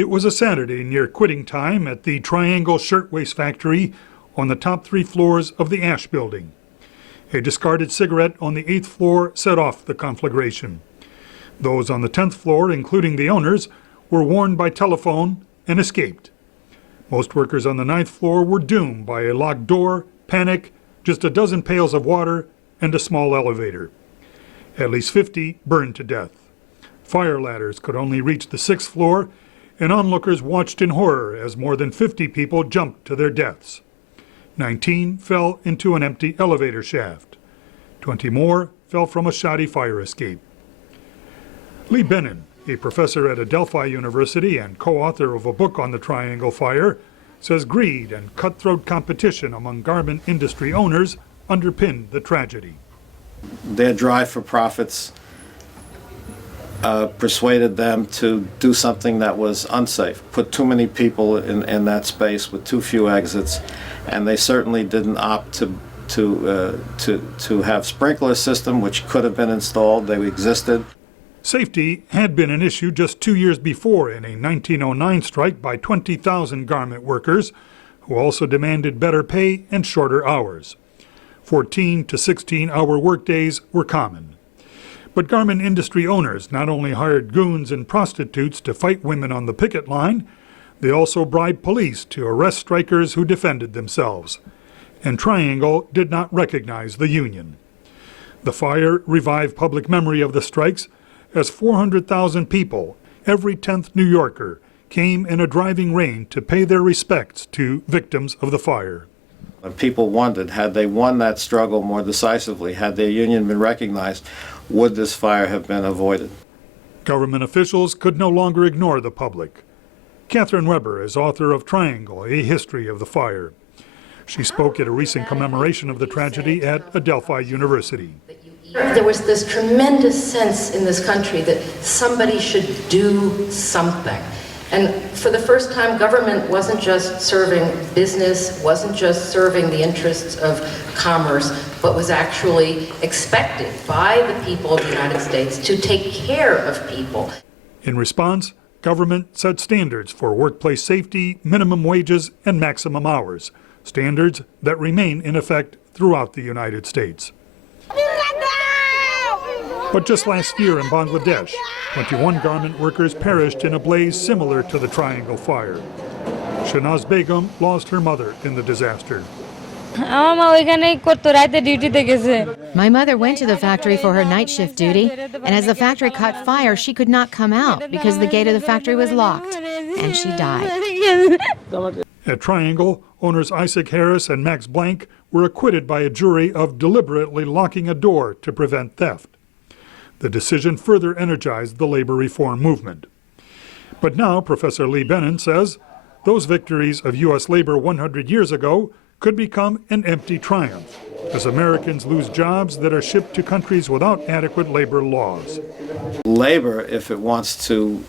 It was a Saturday near quitting time at the Triangle Shirtwaist Factory on the top 3 floors of the Ash Building. A discarded cigarette on the 8th floor set off the conflagration. Those on the 10th floor, including the owners, were warned by telephone and escaped. Most workers on the 9th floor were doomed by a locked door, panic, just a dozen pails of water, and a small elevator. At least 50 burned to death. Fire ladders could only reach the 6th floor, and onlookers watched in horror as more than 50 people jumped to their deaths. 19 fell into an empty elevator shaft. 20 more fell from a shoddy fire escape. Lee Bennon, a professor at Adelphi University and co-author of a book on the Triangle Fire, says greed and cutthroat competition among garment industry owners underpinned the tragedy. Their drive for profits persuaded them to do something that was unsafe, put too many people in that space with too few exits, and they certainly didn't opt to have sprinkler system, which could have been installed. They existed. Safety had been an issue just 2 years before in a 1909 strike by 20,000 garment workers, who also demanded better pay and shorter hours. 14 to 16-hour workdays were common. But garment industry owners not only hired goons and prostitutes to fight women on the picket line, they also bribed police to arrest strikers who defended themselves. And Triangle did not recognize the union. The fire revived public memory of the strikes as 400,000 people, every 10th New Yorker, came in a driving rain to pay their respects to victims of the fire. And people wondered, had they won that struggle more decisively, had their union been recognized, would this fire have been avoided? Government officials could no longer ignore the public. Catherine Weber is author of Triangle, A History of the Fire. She spoke at a recent commemoration of the tragedy at Adelphi University. There was this tremendous sense in this country that somebody should do something. And for the first time, government wasn't just serving business, wasn't just serving the interests of commerce, but was actually expected by the people of the United States to take care of people. In response, government set standards for workplace safety, minimum wages, and maximum hours, standards that remain in effect throughout the United States. But just last year in Bangladesh, 21 garment workers perished in a blaze similar to the Triangle Fire. Shanaz Begum lost her mother in the disaster. My mother went to the factory for her night shift duty, and as the factory caught fire, she could not come out because the gate of the factory was locked, and she died. At Triangle, owners Isaac Harris and Max Blank were acquitted by a jury of deliberately locking a door to prevent theft. The decision further energized the labor reform movement. But now, Professor Lee Bennon says, those victories of U.S. labor 100 years ago could become an empty triumph as Americans lose jobs that are shipped to countries without adequate labor laws. Labor, if it wants to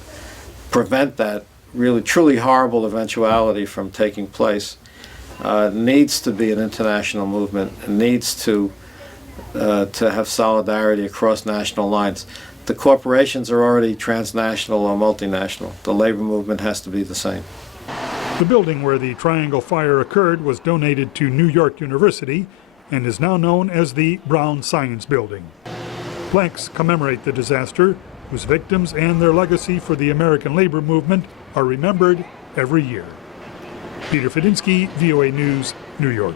prevent that really truly horrible eventuality from taking place, needs to be an international movement, and needs to have solidarity across national lines. The corporations are already transnational or multinational. The labor movement has to be the same. The building where the Triangle Fire occurred was donated to New York University and is now known as the Brown Science Building. Plaques commemorate the disaster, whose victims and their legacy for the American labor movement are remembered every year. Peter Fedinsky, VOA News, New York.